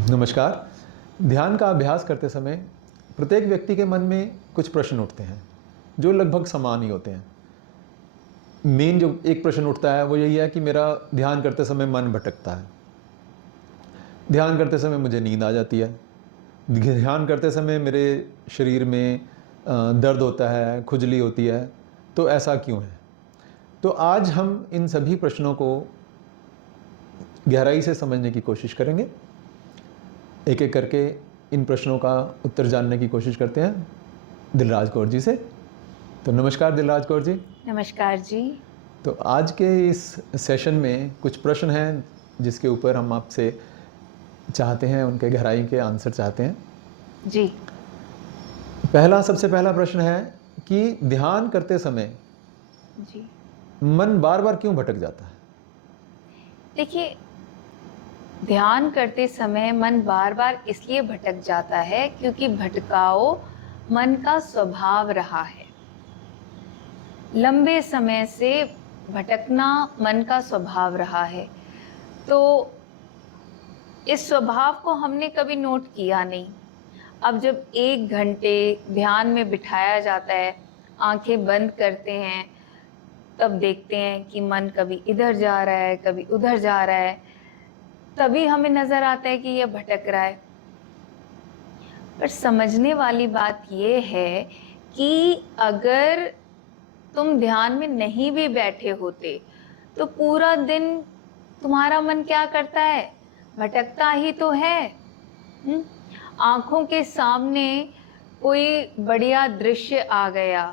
नमस्कार। ध्यान का अभ्यास करते समय प्रत्येक व्यक्ति के मन में कुछ प्रश्न उठते हैं जो लगभग समान ही होते हैं। मेन जो एक प्रश्न उठता है वो यही है कि मेरा ध्यान करते समय मन भटकता है। ध्यान करते समय मुझे नींद आ जाती है। ध्यान करते समय मेरे शरीर में दर्द होता है, खुजली होती है। तो ऐसा क्यों है? तो आज हम इन सभी प्रश्नों को गहराई से समझने की कोशिश करेंगे। एक एक करके इन प्रश्नों का उत्तर जानने की कोशिश करते हैं दिलराज कौर जी से। तो नमस्कार दिलराज कौर जी। नमस्कार जी। तो आज के इस सेशन में कुछ प्रश्न हैं जिसके ऊपर हम आपसे चाहते हैं, उनके गहराई के आंसर चाहते हैं। जी। सबसे पहला प्रश्न है कि ध्यान करते समय जी। मन बार बार क्यों भटक जाता है? देखिए, ध्यान करते समय मन बार-बार इसलिए भटक जाता है क्योंकि भटकाव मन का स्वभाव रहा है। लंबे समय से भटकना मन का स्वभाव रहा है। तो इस स्वभाव को हमने कभी नोट किया नहीं। अब जब 1 घंटे ध्यान में बिठाया जाता है, आँखें बंद करते हैं, तब देखते हैं कि मन कभी इधर जा रहा है, कभी उधर जा रहा है। तभी हमें नज़र आता है कि ये भटक रहा है। पर समझने वाली बात ये है कि अगर तुम ध्यान में नहीं भी बैठे होते, तो पूरा दिन तुम्हारा मन क्या करता है? भटकता ही तो है। आँखों के सामने कोई बढ़िया दृश्य आ गया,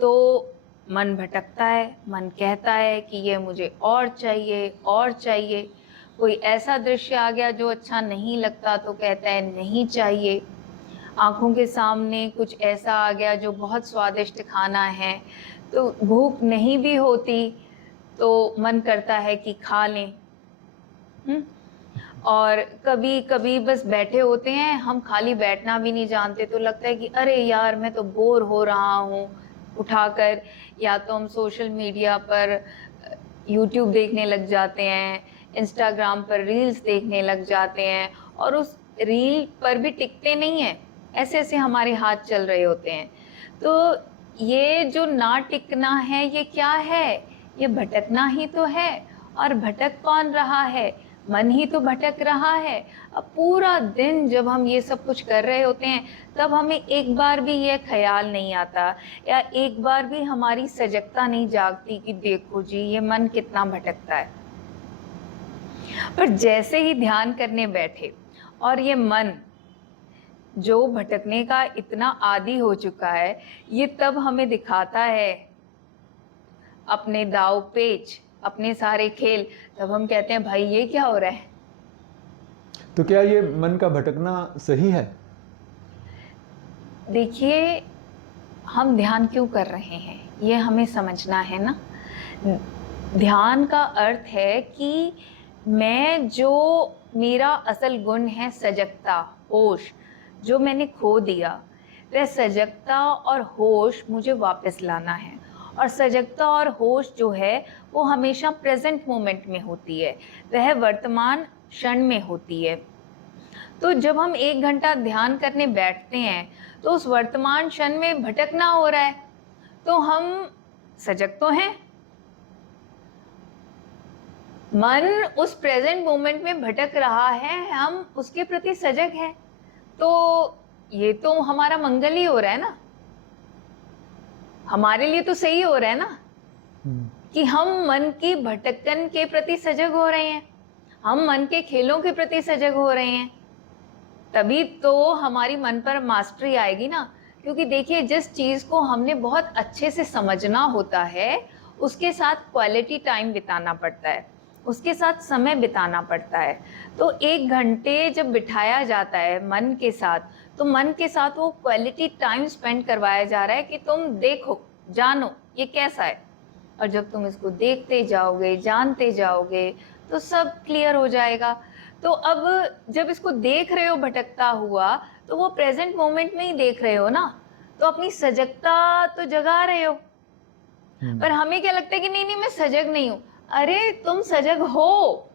तो मन भटकता है। मन कहता है कि ये मुझे और चाहिए, और चाहिए। कोई ऐसा दृश्य आ गया जो अच्छा नहीं लगता तो कहता है नहीं चाहिए। आँखों के सामने कुछ ऐसा आ गया जो बहुत स्वादिष्ट खाना है, तो भूख नहीं भी होती तो मन करता है कि खा लें। और कभी-कभी बस बैठे होते हैं, हम खाली बैठना भी नहीं जानते, तो लगता है कि अरे यार मैं तो बोर हो रहा हूँ। उठाकर या तो हम सोशल मीडिया पर यूट्यूब देखने लग जाते हैं, इंस्टाग्राम पर रील्स देखने लग जाते हैं और उस रील पर भी टिकते नहीं हैं। ऐसे-ऐसे हमारे हाथ चल रहे होते हैं। तो ये जो ना टिकना है, ये क्या है? ये भटकना ही तो है। और भटक कौन रहा है? मन ही तो भटक रहा है। अब पूरा दिन जब हम ये सब कुछ कर रहे होते हैं, तब हमें एक बार भी ये ख्याल नहीं आता या एक बार भी हमारी सजगता नहीं जागती कि देखो जी, ये मन कितना भटकता है। पर जैसे ही ध्यान करने बैठे और ये मन जो भटकने का इतना आदी हो चुका है, ये तब हमें दिखाता है अपने दांव पेच, अपने सारे खेल। तब हम कहते हैं भाई ये क्या हो रहा है? तो क्या ये मन का भटकना सही है? देखिए, हम ध्यान क्यों कर रहे हैं, ये हमें समझना है ना। ध्यान का अर्थ है कि मैं जो मेरा असल गुण है सजगता, होश, जो मैंने खो दिया, वह सजगता और होश मुझे वापस लाना है। और सजगता और होश जो है वो हमेशा प्रेजेंट मोमेंट में होती है, वह वर्तमान क्षण में होती है। तो जब हम 1 घंटा ध्यान करने बैठते हैं तो उस वर्तमान क्षण में भटकना हो रहा है, तो हम सजग तो हैं। मन उस प्रेजेंट मोमेंट में भटक रहा है, हम उसके प्रति सजग हैं। तो ये तो हमारा मंगल ही हो रहा है ना, हमारे लिए तो सही हो रहा है ना कि हम मन की भटकन के प्रति सजग हो रहे हैं, हम मन के खेलों के प्रति सजग हो रहे हैं। तभी तो हमारी मन पर मास्टरी आएगी ना। क्योंकि देखिए, जिस चीज को हमने बहुत अच्छे से समझना होता है, उसके साथ क्वालिटी टाइम बिताना पड़ता है, उसके साथ समय बिताना पड़ता है। तो 1 घंटे जब बिठाया जाता है मन के साथ, तो मन के साथ वो क्वालिटी टाइम स्पेंड करवाया जा रहा है कि तुम देखो, जानो ये कैसा है। और जब तुम इसको देखते जाओगे, जानते जाओगे, तो सब क्लियर हो जाएगा। तो अब जब इसको देख रहे हो भटकता हुआ, तो वो प्रेजेंट मोमेंट में ही देख रहे हो ना, तो अपनी सजगता तो जगा रहे हो। पर हमें क्या लगता है कि नहीं नहीं, मैं सजग नहीं हूं। अरे तुम सजग हो,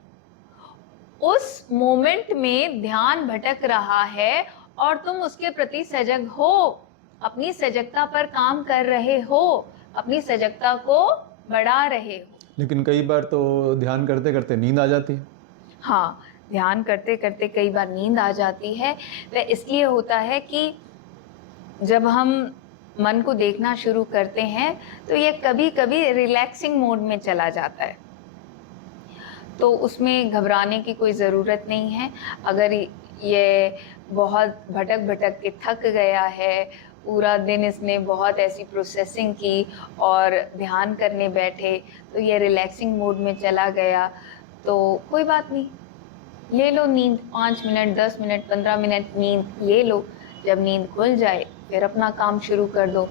उस मोमेंट में ध्यान भटक रहा है और तुम उसके प्रति सजग हो, अपनी सजगता पर काम कर रहे हो, अपनी सजगता को बढ़ा रहे हो। लेकिन कई बार तो ध्यान करते करते नींद आ जाती है। हाँ, ध्यान करते करते कई बार नींद आ जाती है। वह इसलिए होता है कि जब हम मन को देखना शुरू करते हैं तो ये कभी कभी रिलैक्सिंग मोड में चला जाता है, तो उसमें घबराने की कोई ज़रूरत नहीं है। अगर ये बहुत भटक भटक के थक गया है, पूरा दिन इसने बहुत ऐसी प्रोसेसिंग की और ध्यान करने बैठे तो ये रिलैक्सिंग मोड में चला गया, तो कोई बात नहीं, ले लो नींद, 5 मिनट 10 मिनट 15 मिनट नींद ले लो। जब नींद खुल जाए फिर अपना काम शुरू कर दो,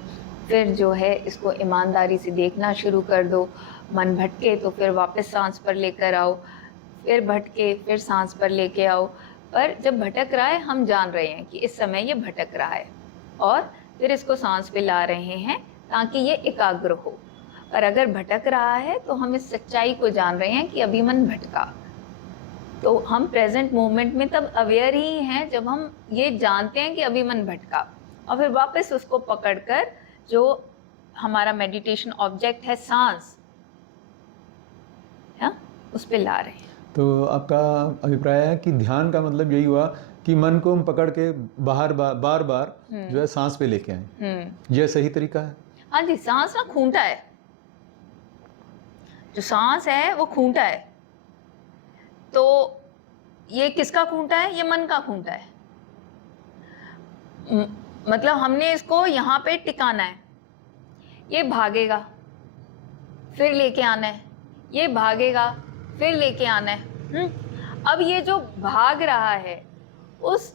फिर जो है इसको ईमानदारी से देखना शुरू कर दो। मन भटके तो फिर वापस सांस पर लेकर आओ, फिर भटके फिर सांस पर लेके आओ। पर जब भटक रहा है हम जान रहे हैं कि इस समय ये भटक रहा है और फिर इसको सांस पे ला रहे हैं ताकि ये एकाग्र हो। पर अगर भटक रहा है तो हम इस सच्चाई को जान रहे हैं कि अभी मन भटका, तो हम प्रेजेंट मोमेंट में तब अवेयर ही हैं जब हम ये जानते हैं कि अभी मन भटका, और फिर वापस उसको पकड़कर जो हमारा मेडिटेशन ऑब्जेक्ट है सांस, हाँ, उस पे ला रहे हैं। तो आपका अभिप्राय है कि ध्यान का मतलब यही हुआ कि मन को हम पकड़ के बार बार जो है सांस पे लेके आए, यह सही तरीका है? हाँ जी, सांस ना खूंटा है, जो सांस है वो खूंटा है। तो ये किसका खूंटा है? ये मन का खूंटा है। मतलब हमने इसको यहाँ पे टिकाना है, ये भागेगा फिर लेके आना है, ये भागेगा फिर लेके आना है। अब ये जो भाग रहा है उस,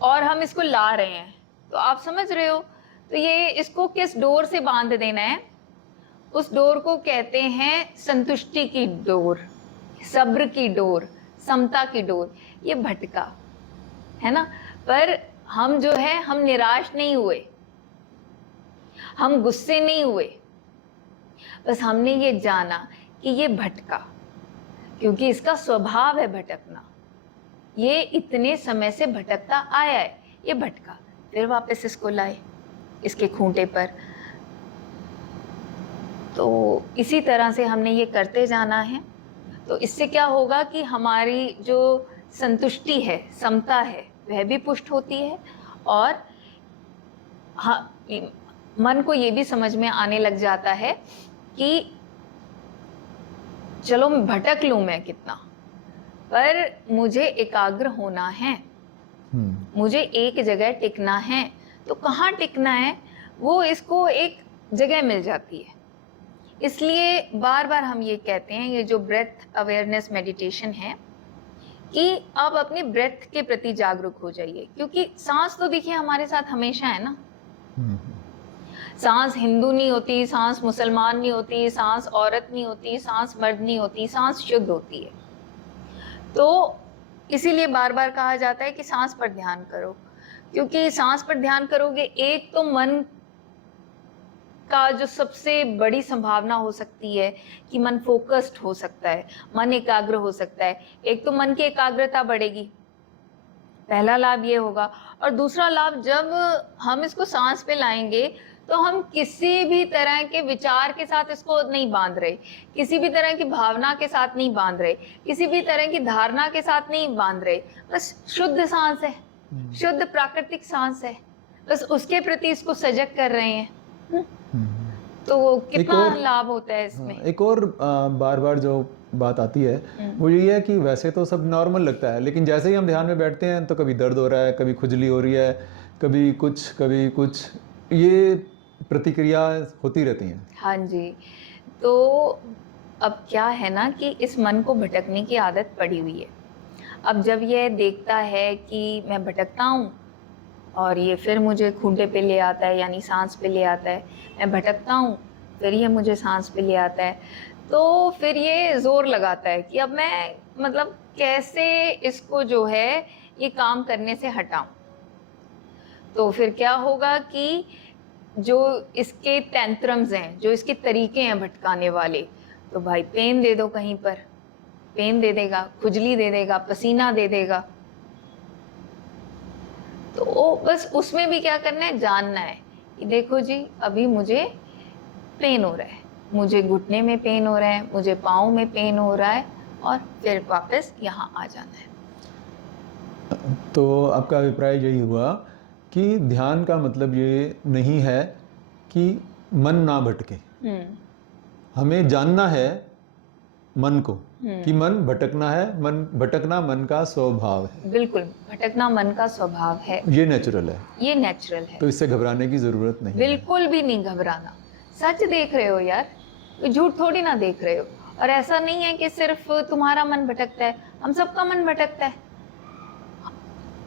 और हम इसको ला रहे हैं, तो आप समझ रहे हो, तो ये इसको किस डोर से बांध देना है? उस डोर को कहते हैं संतुष्टि की डोर, सब्र की डोर, समता की डोर। ये भटका है ना, पर हम जो है हम निराश नहीं हुए, हम गुस्से नहीं हुए, बस हमने ये जाना कि ये भटका, क्योंकि इसका स्वभाव है भटकना, ये इतने समय से भटकता आया है, ये भटका, फिर वापस इसको लाए इसके खूंटे पर। तो इसी तरह से हमने ये करते जाना है। तो इससे क्या होगा कि हमारी जो संतुष्टि है, समता है, वह भी पुष्ट होती है, और हाँ, मन को ये भी समझ में आने लग जाता है कि चलो भटक लूं मैं कितना, पर मुझे एकाग्र होना है, मुझे एक जगह टिकना है। तो कहाँ टिकना है, वो इसको एक जगह मिल जाती है। इसलिए बार बार हम ये कहते हैं, ये जो ब्रेथ अवेयरनेस मेडिटेशन है, कि आप अपनी ब्रेथ के प्रति जागरूक हो जाइए, क्योंकि सांस तो देखिए हमारे साथ हमेशा है ना। सांस हिंदू नहीं होती, सांस मुसलमान नहीं होती, सांस औरत नहीं होती, सांस मर्द नहीं होती, सांस शुद्ध होती है। तो इसीलिए बार बार कहा जाता है कि सांस पर ध्यान करो, क्योंकि सांस पर ध्यान करोगे, एक तो मन का जो सबसे बड़ी संभावना हो सकती है कि मन फोकस्ड हो सकता है, मन एकाग्र हो सकता है। एक तो मन की एकाग्रता बढ़ेगी, पहला लाभ ये होगा। और दूसरा लाभ, जब हम इसको सांस पे लाएंगे तो हम किसी भी तरह के विचार के साथ इसको नहीं बांध रहे, किसी भी तरह की भावना के साथ नहीं बांध रहे, किसी भी तरह की धारणा के साथ नहीं बांध रहे, बस शुद्ध सांस है, शुद्ध प्राकृतिक सांस है, बस उसके प्रति इसको सजग कर रहे हैं। तो कितना लाभ होता है इसमें। एक और बार बार जो बात आती है वो यही है कि वैसे तो सब नॉर्मल लगता है, लेकिन जैसे ही हम ध्यान में बैठते हैं तो कभी दर्द हो रहा है, कभी खुजली हो रही है, कभी कुछ, ये प्रतिक्रिया होती रहती हैं। हाँ जी, तो अब क्या है ना कि इस मन को भटकने की आदत पड़ी हुई है। अब जब यह देखता है कि मैं भटकता हूँ और ये फिर मुझे खूंटे पे ले आता है, यानी सांस पे ले आता है, मैं भटकता हूँ फिर ये मुझे सांस पे ले आता है, तो फिर ये जोर लगाता है कि अब मैं मतलब कैसे इसको जो है ये काम करने से हटाऊं। तो फिर क्या होगा कि जो इसके टेंट्रम्स हैं, जो इसके तरीके हैं भटकाने वाले, तो भाई पेन दे दो कहीं पर, पेन दे देगा, खुजली दे देगा, पसीना दे देगा। तो बस उसमें भी क्या करना है, जानना है कि देखो जी अभी मुझे पेन हो रहा है, मुझे घुटने में पेन हो रहा है, मुझे पाँव में पेन हो रहा है, और फिर वापस यहाँ आ जाना है। तो आपका अभिप्राय यही हुआ कि ध्यान का मतलब ये नहीं है कि मन ना भटके, हमें जानना है मन को कि मन भटकना है, मन भटकना मन का स्वभाव है। बिल्कुल, भटकना मन का स्वभाव है, ये नेचुरल है, ये नेचुरल है। तो इससे घबराने की ज़रूरत नहीं है। बिल्कुल भी नहीं घबराना, सच देख रहे हो यार, कोई झूठ थोड़ी ना देख रहे हो। और ऐसा नहीं है कि सिर्फ तुम्हारा मन भटकता है, हम सबका मन भटकता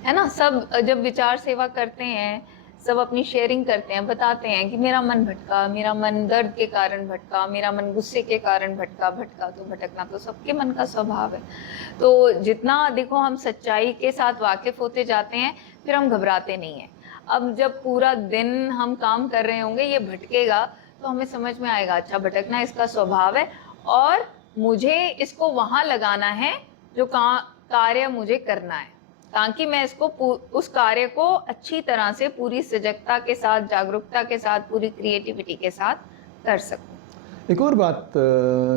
है ना। सब जब विचार सेवा करते हैं, सब अपनी शेयरिंग करते हैं, बताते हैं कि मेरा मन भटका, मेरा मन दर्द के कारण भटका, मेरा मन गुस्से के कारण भटका। तो भटकना तो सबके मन का स्वभाव है। तो जितना देखो हम सच्चाई के साथ वाकिफ होते जाते हैं, फिर हम घबराते नहीं हैं। अब जब पूरा दिन हम काम कर रहे होंगे, ये भटकेगा, तो हमें समझ में आएगा अच्छा भटकना इसका स्वभाव है, और मुझे इसको वहाँ लगाना है जो कार्य मुझे करना है, ताकि मैं इसको उस कार्य को अच्छी तरह से पूरी सजगता के साथ, जागरूकता के साथ, पूरी क्रिएटिविटी के साथ कर सकूं। एक और बात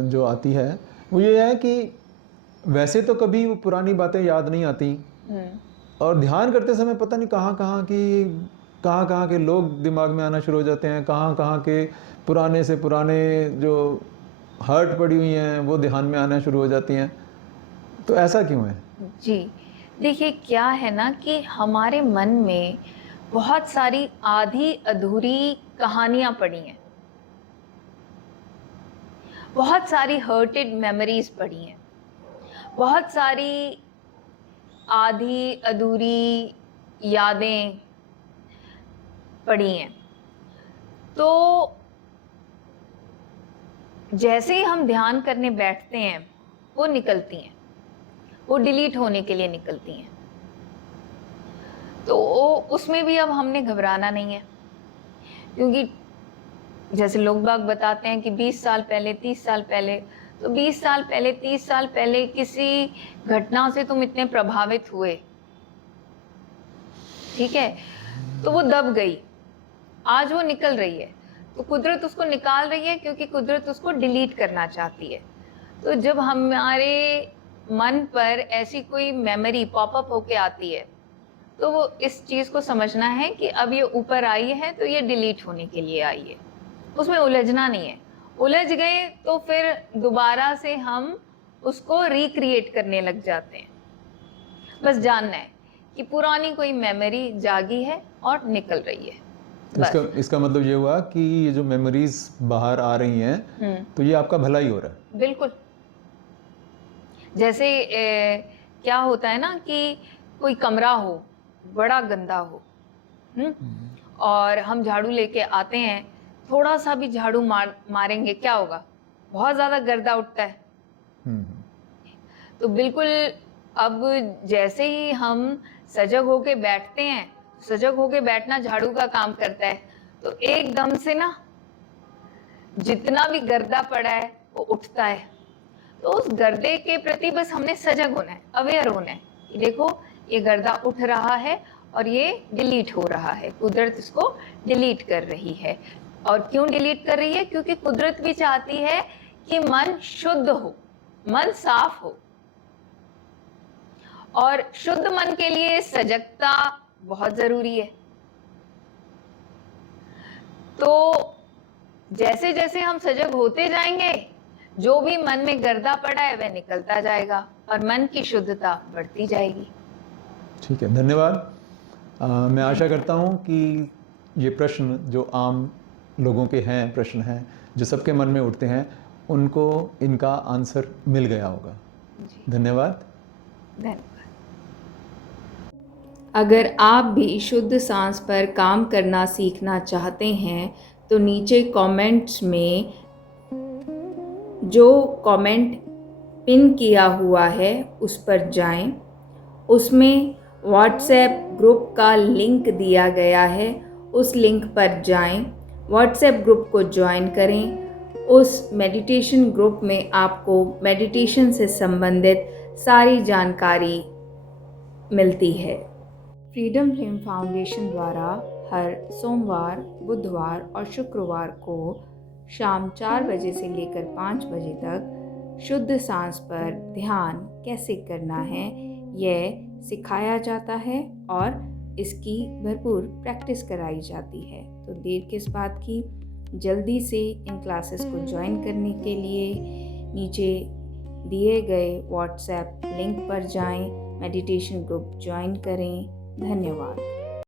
जो आती है वो ये है कि वैसे तो कभी वो पुरानी बातें याद नहीं आती, और ध्यान करते समय पता नहीं कहाँ कहाँ के लोग दिमाग में आना शुरू हो जाते हैं, कहाँ के पुराने से पुराने जो हर्ट पड़ी हुई हैं वो ध्यान में आना शुरू हो जाती हैं। तो ऐसा क्यों है? जी देखिए, क्या है ना कि हमारे मन में बहुत सारी आधी अधूरी कहानियां पड़ी हैं, बहुत सारी हर्टेड मेमोरीज पड़ी हैं, बहुत सारी आधी अधूरी यादें पड़ी हैं। तो जैसे ही हम ध्यान करने बैठते हैं, वो निकलती हैं, वो डिलीट होने के लिए निकलती हैं। तो उसमें भी अब हमने घबराना नहीं है, क्योंकि जैसे लोग बाग बताते हैं कि 20 साल पहले, 30 साल पहले, तो 20 साल पहले, 30 साल पहले किसी घटना से तुम इतने प्रभावित हुए, ठीक है, तो वो दब गई, आज वो निकल रही है। तो कुदरत उसको निकाल रही है, क्योंकि कुदरत उसको डिलीट करना चाहती है। तो जब हमारे मन पर ऐसी कोई मेमोरी पॉपअप होके आती है, तो वो इस चीज़ को समझना है कि अब ये ऊपर आई है तो ये डिलीट होने के लिए आई है, उसमें उलझना नहीं है। उलझ गए तो फिर दोबारा से हम उसको रिक्रिएट करने लग जाते हैं। बस जानना है कि पुरानी कोई मेमोरी जागी है और निकल रही है। इसका मतलब ये हुआ कि ये जो मेमोरीज बाहर आ रही हैं, तो ये आपका भला ही हो रहा है। बिल्कुल। जैसे क्या होता है ना कि कोई कमरा हो, बड़ा गंदा हो, और हम झाड़ू लेके आते हैं, थोड़ा सा भी झाड़ू मारेंगे, क्या होगा, बहुत ज़्यादा गर्दा उठता है। तो बिल्कुल, अब जैसे ही हम सजग होके बैठते हैं, सजग होके बैठना झाड़ू का काम करता है, तो एकदम से ना जितना भी गर्दा पड़ा है वो उठता है। तो उस गर्दे के प्रति बस हमने सजग होना है, अवेयर होना है कि देखो ये गर्दा उठ रहा है और ये डिलीट हो रहा है, कुदरत इसको डिलीट कर रही है। और क्यों डिलीट कर रही है? क्योंकि कुदरत भी चाहती है कि मन शुद्ध हो, मन साफ हो, और शुद्ध मन के लिए सजगता बहुत जरूरी है। तो जैसे जैसे हम सजग होते जाएंगे, जो भी मन में गर्दा पड़ा है वह निकलता जाएगा और मन की शुद्धता बढ़ती जाएगी। ठीक है, धन्यवाद। मैं आशा करता हूँ कि ये प्रश्न जो आम लोगों के हैं, प्रश्न हैं जो सबके मन में उठते हैं, उनको इनका आंसर मिल गया होगा। धन्यवाद। धन्यवाद। अगर आप भी शुद्ध सांस पर काम करना सीखना चाहते हैं तो नीचे कमेंट्स में जो कमेंट पिन किया हुआ है उस पर जाएं। उसमें व्हाट्सएप ग्रुप का लिंक दिया गया है, उस लिंक पर जाएं, व्हाट्सएप ग्रुप को ज्वाइन करें उस मेडिटेशन ग्रुप में आपको मेडिटेशन से संबंधित सारी जानकारी मिलती है। फ्रीडम फ्लेम फाउंडेशन द्वारा हर सोमवार, बुधवार और शुक्रवार को शाम 4 बजे से लेकर 5 बजे तक शुद्ध सांस पर ध्यान कैसे करना है यह सिखाया जाता है और इसकी भरपूर प्रैक्टिस कराई जाती है। तो देर किस बात की, जल्दी से इन क्लासेस को ज्वाइन करने के लिए नीचे दिए गए व्हाट्सएप लिंक पर जाएं, मेडिटेशन ग्रुप ज्वाइन करें। धन्यवाद।